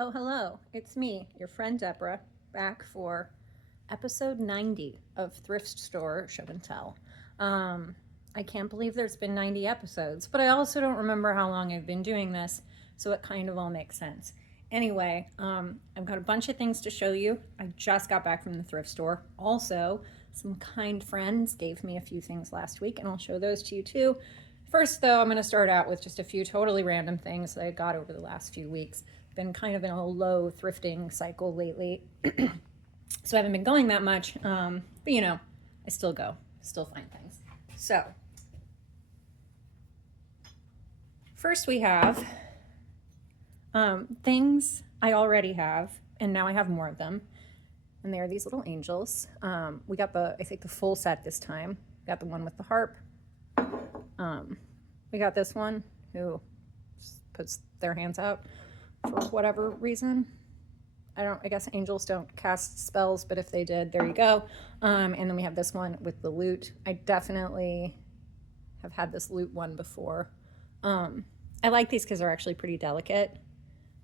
Oh, hello. It's me, your friend Deborah, back for episode 90 of Thrift Store Show and Tell. I can't believe there's been 90 episodes, but I also don't remember how long I've been doing this, so it kind of all makes sense. Anyway, I've got a bunch of things to show you. I just got back from the thrift store. Also, some kind friends gave me a few things last week, and I'll show those to you too. First, though, I'm going to start out with just a few totally random things that I got over the last few weeks. Been kind of in a low thrifting cycle lately, so I haven't been going that much, but you know, I still go, still find things. So, first we have things I already have, and now I have more of them, and they are these little angels. We got I think the full set this time. We got the one with the harp. We got this one who puts their hands out for whatever reason. I guess angels don't cast spells, but if they did, there you go. And then we have this one with the lute. I definitely have had this lute one before. I like these because they're actually pretty delicate,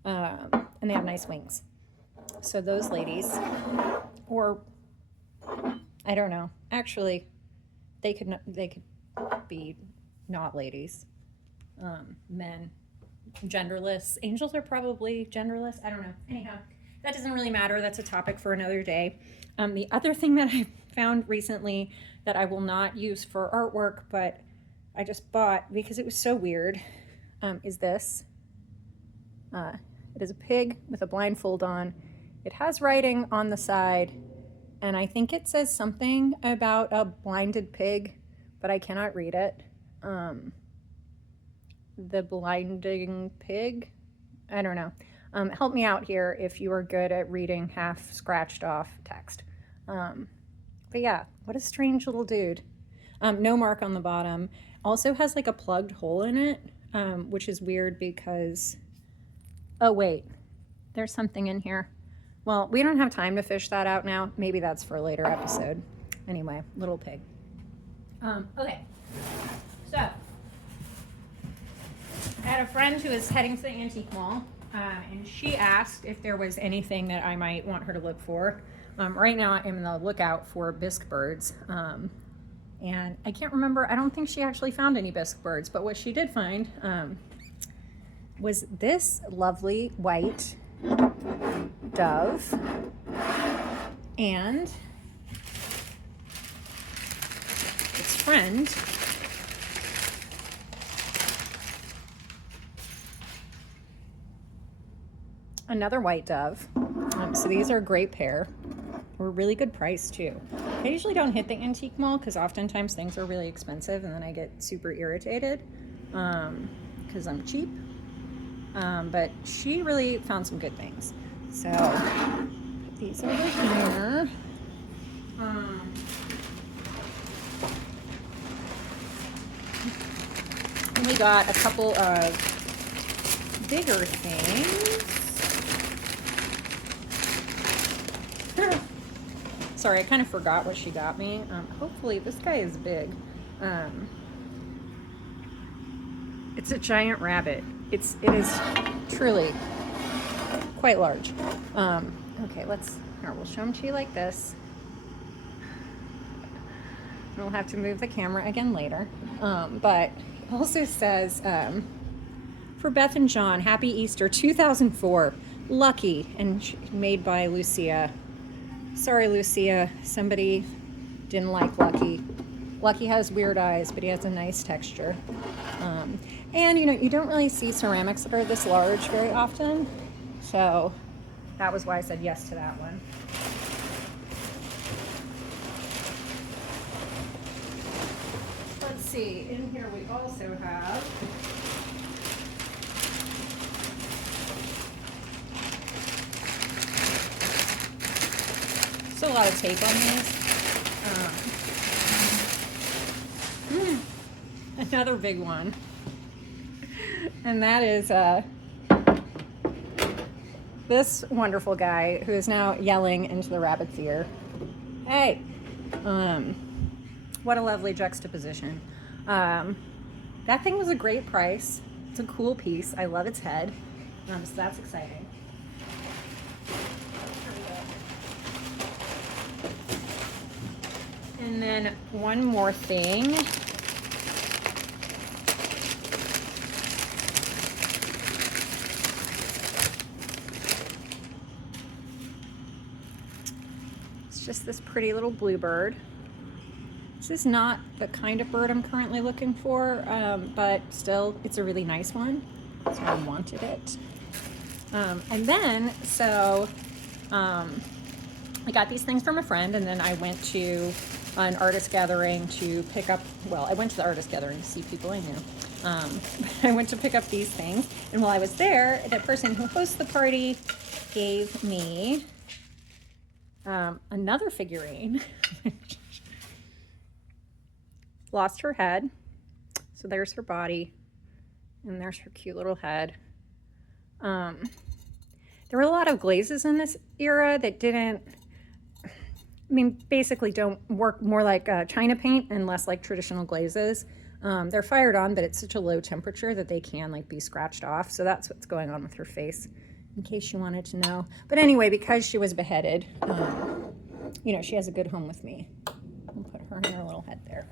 and they have nice wings. So those ladies, or I don't know, actually, they could be not ladies, men, genderless. Angels are probably genderless. I don't know. Anyhow, that doesn't really matter. That's a topic for another day. The other thing that I found recently that I will not use for artwork, but I just bought because it was so weird, is this. It is a pig with a blindfold on. It has writing on the side, and I think it says something about a blinded pig, but I cannot read it. The blinding pig? I don't know. Help me out here if you are good at reading half scratched off text. But yeah, what a strange little dude. No mark on the bottom. Also has like a plugged hole in it, which is weird because, oh wait, there's something in here. Well, we don't have time to fish that out now. Maybe that's for a later episode. Anyway, little pig. Okay, so I had a friend who was heading to the antique mall, and she asked if there was anything that I might want her to look for. Right now I'm in the lookout for bisque birds, and I can't remember, I don't think she actually found any bisque birds, but what she did find was this lovely white dove and its friend, another white dove. So these are a great pair. They're a really good price too. I usually don't hit the antique mall because oftentimes things are really expensive and then I get super irritated because I'm cheap. But she really found some good things. So put these over here. And we got a couple of bigger things. Sorry, I kind of forgot what she got me. Hopefully, this guy is big. It's a giant rabbit. It is truly quite large. Okay, we'll show them to you like this. We'll have to move the camera again later. But it also says, for Beth and John, Happy Easter 2004, Lucky, and made by Lucia. Sorry, Lucia, somebody didn't like Lucky. Lucky has weird eyes, but he has a nice texture. And you don't really see ceramics that are this large very often. So that was why I said yes to that one. Let's see, in here we also have a lot of tape on these. Another big one. And that is this wonderful guy who is now yelling into the rabbit's ear. Hey! What a lovely juxtaposition. That thing was a great price. It's a cool piece. I love its head. So that's exciting. And then one more thing. It's just this pretty little bluebird. This is not the kind of bird I'm currently looking for, but still, it's a really nice one, so I wanted it. And then, so I got these things from a friend, and then I went to an artist gathering to pick up, well, I went to the artist gathering to see people I knew. I went to pick up these things, and while I was there, the person who hosts the party gave me another figurine. Lost her head, so there's her body, and there's her cute little head. There were a lot of glazes in this era that didn't, I mean, basically don't work, more like China paint and less like traditional glazes. They're fired on, but it's such a low temperature that they can like be scratched off. So that's what's going on with her face, in case you wanted to know. But anyway, because she was beheaded, you know, she has a good home with me. I'll put her in her little head there.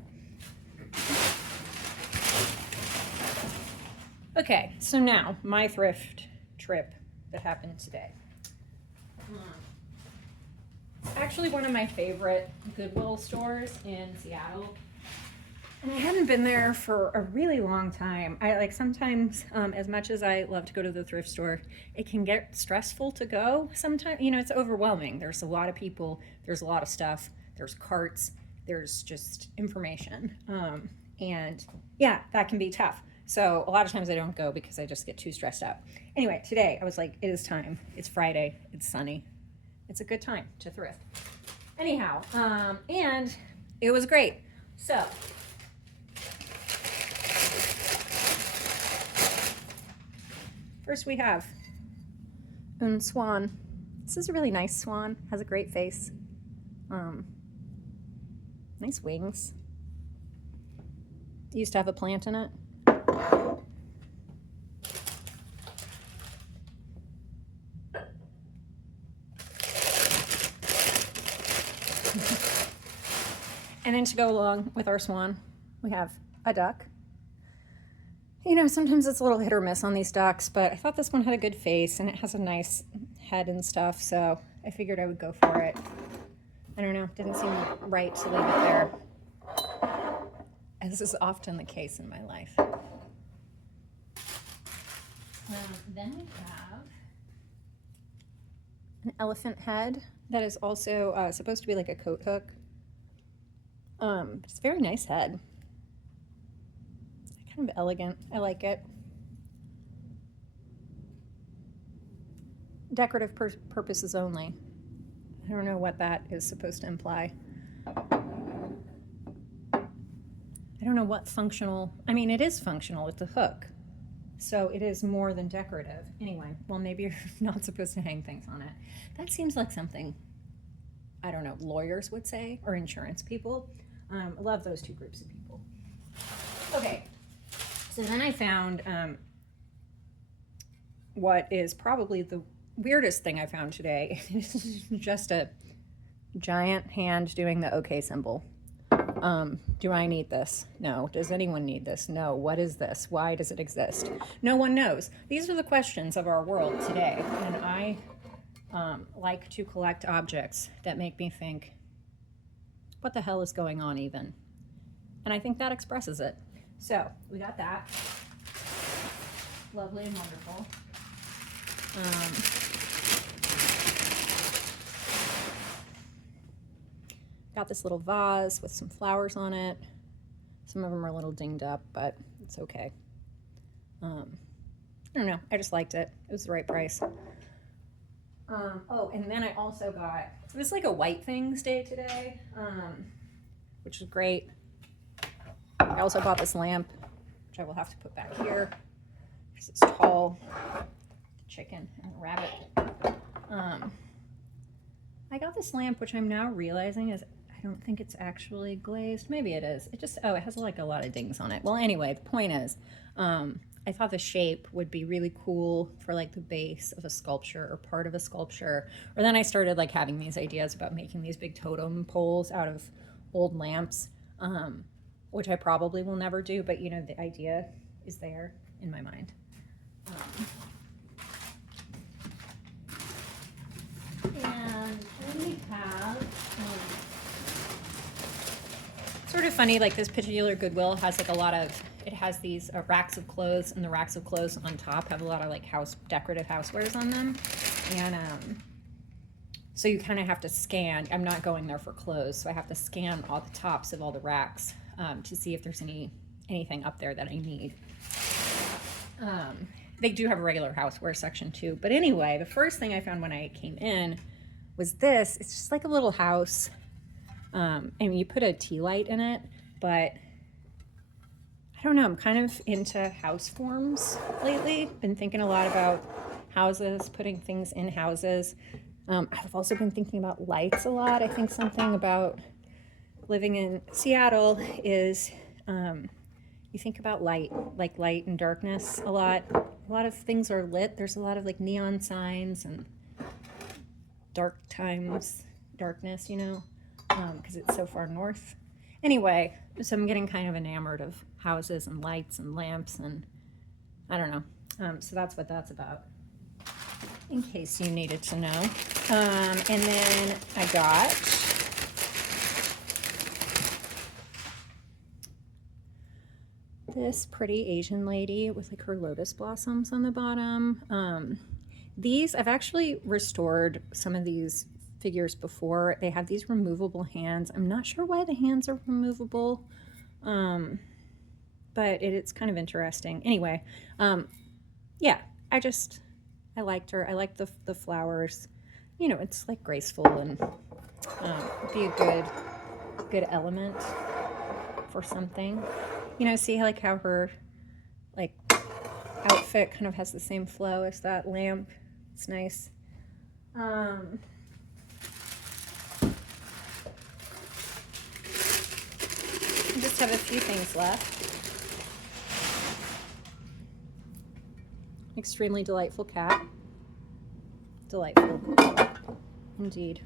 Okay, so now my thrift trip that happened today. It's actually one of my favorite Goodwill stores in Seattle. And I hadn't been there for a really long time. I like sometimes, as much as I love to go to the thrift store, it can get stressful to go sometimes. You know, it's overwhelming. There's a lot of people, there's a lot of stuff, there's carts, there's just information. And yeah, that can be tough. So a lot of times I don't go because I just get too stressed out. Anyway, today I was like, it is time. It's Friday. It's sunny. It's a good time to thrift. Anyhow, and it was great. So first we have un swan. This is a really nice swan. Has a great face. Nice wings. It used to have a plant in it. And then to go along with our swan, we have a duck. You know, sometimes it's a little hit or miss on these ducks, but I thought this one had a good face and it has a nice head and stuff, so I figured I would go for it. I don't know, didn't seem right to leave it there. As is often the case in my life. Then we have an elephant head that is also supposed to be like a coat hook. It's a very nice head. Kind of elegant. I like it. Decorative purposes only. I don't know what that is supposed to imply. I don't know what functional, I mean, it is functional with the hook. So it is more than decorative. Anyway, well, maybe you're not supposed to hang things on it. That seems like something, I don't know, lawyers would say, or insurance people. I love those two groups of people. Okay, so then I found what is probably the weirdest thing I found today. It's just a giant hand doing the OK symbol. Do I need this? No. Does anyone need this? No. What is this? Why does it exist? No one knows. These are the questions of our world today, and I like to collect objects that make me think, what the hell is going on even? And I think that expresses it. So we got that. Lovely and wonderful. Got this little vase with some flowers on it. Some of them are a little dinged up, but it's okay. I don't know. I just liked it. It was the right price. Oh, and then I also got, it was like a white things day today, which is great. I also bought this lamp, which I will have to put back here because it's tall. Chicken and a rabbit. I got this lamp, which I'm now realizing is, I don't think it's actually glazed. Maybe it is. It just, oh, it has like a lot of dings on it. Well, anyway, the point is, I thought the shape would be really cool for like the base of a sculpture or part of a sculpture. Or then I started like having these ideas about making these big totem poles out of old lamps, which I probably will never do, but you know, the idea is there in my mind. And then we have sort of funny, like this particular Goodwill has like a lot of, it has these racks of clothes, and the racks of clothes on top have a lot of like decorative housewares on them. And so you kind of have to scan. I'm not going there for clothes, so I have to scan all the tops of all the racks to see if there's anything up there that I need. They do have a regular houseware section too. But anyway, the first thing I found when I came in was this. It's just like a little house. And you put a tea light in it, but I don't know. I'm kind of into house forms lately. Been thinking a lot about houses, putting things in houses. I've also been thinking about lights a lot. I think something about living in Seattle is you think about light, like light and darkness a lot. A lot of things are lit. There's a lot of like neon signs and dark times, darkness, you know, because it's so far north. Anyway, so I'm getting kind of enamored of houses and lights and lamps, and I don't know. So that's what that's about, in case you needed to know. And then I got this pretty Asian lady with like her lotus blossoms on the bottom. These, I've actually restored some of these figures before. They have these removable hands. I'm not sure why the hands are removable, but it's kind of interesting. Anyway, yeah, I liked her. I liked the flowers. You know, it's like graceful and be a good element for something. You know, see like how her like outfit kind of has the same flow as that lamp. It's nice. I just have a few things left. Extremely delightful cat. Delightful. Indeed.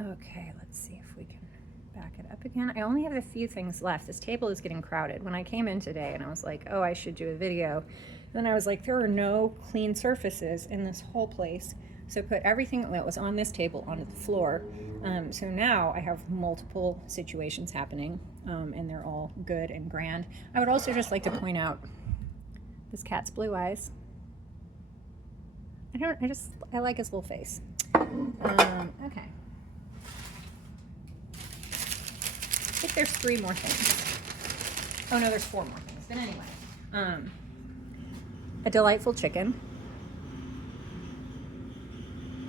Okay, let's see if we can back it up again. I only have a few things left. This table is getting crowded. When I came in today and I was like, oh, I should do a video. Then I was like, there are no clean surfaces in this whole place. So I put everything that was on this table onto the floor. So now I have multiple situations happening, and they're all good and grand. I would also just like to point out this cat's blue eyes. I like his little face. Okay. I think there's 3 more things. Oh no, there's 4 more things. But anyway, a delightful chicken.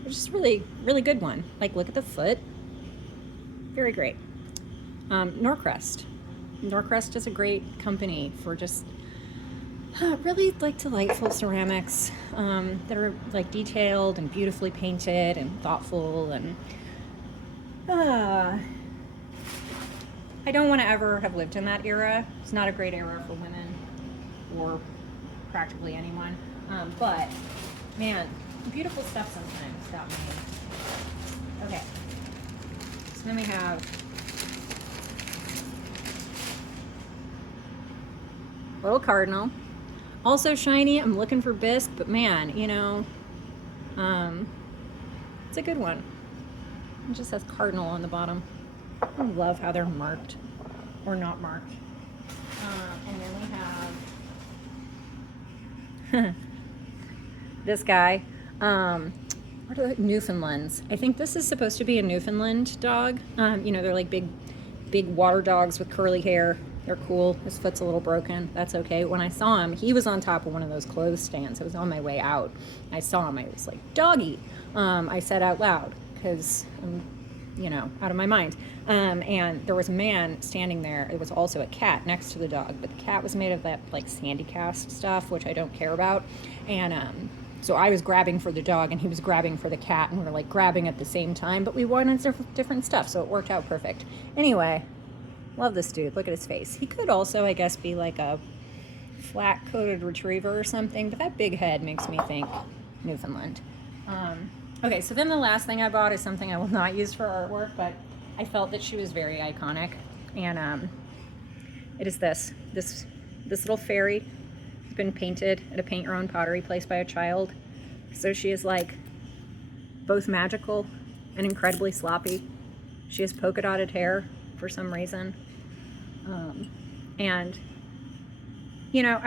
It's just really, really good one. Like, look at the foot. Very great. Norcrest. Norcrest is a great company for just really like delightful ceramics that are like detailed and beautifully painted and thoughtful, and I don't want to ever have lived in that era. It's not a great era for women or practically anyone, but man, beautiful stuff sometimes got made. Okay, so then we have little cardinal. Also shiny. I'm looking for bisque, but man, you know, it's a good one. It just has cardinal on the bottom. I love how they're marked or not marked. And then we have this guy. What are the Newfoundlands? I think this is supposed to be a Newfoundland dog. You know, they're like big water dogs with curly hair. They're cool. His foot's a little broken. That's okay. When I saw him, he was on top of one of those clothes stands. I was on my way out. I saw him. I was like, doggy. I said out loud because I'm, you know, out of my mind. And there was a man standing there. It was also a cat next to the dog, but the cat was made of that like sandy cast stuff, which I don't care about. And so I was grabbing for the dog and he was grabbing for the cat, and we were like grabbing at the same time, but we wanted different stuff, so it worked out perfect. Anyway, love this dude. Look at his face. He could also, I guess, be like a flat-coated retriever or something, but that big head makes me think Newfoundland. Okay, so then the last thing I bought is something I will not use for artwork, but I felt that she was very iconic, and it is this little fairy. It's been painted at a paint your own pottery place by a child. So she is like both magical and incredibly sloppy. She has polka dotted hair for some reason. And you know,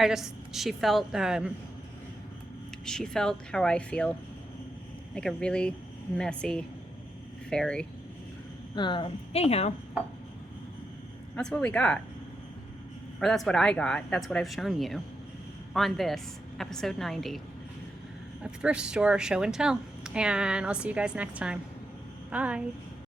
she felt how I feel, like a really messy fairy. Anyhow, that's what we got. Or that's what I got. That's what I've shown you on this episode 90 of Thrift Store Show and Tell. And I'll see you guys next time. Bye.